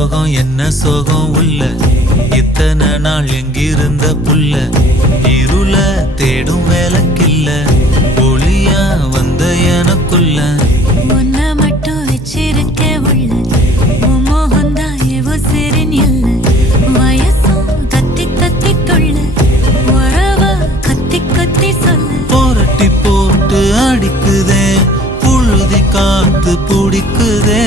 சோகம் என்ன சோகம் உள்ள இத்தனை நாள் எங்கிருந்த புல்ல இருள தேடும் வேலைக்கில்ல ஒளியா வந்த எனக்குள்ள உன்னை மட்டும் வச்சிருக்க உள்ள மோகந்தான் எவோ சிறின் இல்ல வயசும் கத்தி கத்தி கொள்ள உறவ கத்தி கத்தி சொல்ல போரட்டி போட்டு அடிக்குதே புழுதி காத்து பிடிக்குதே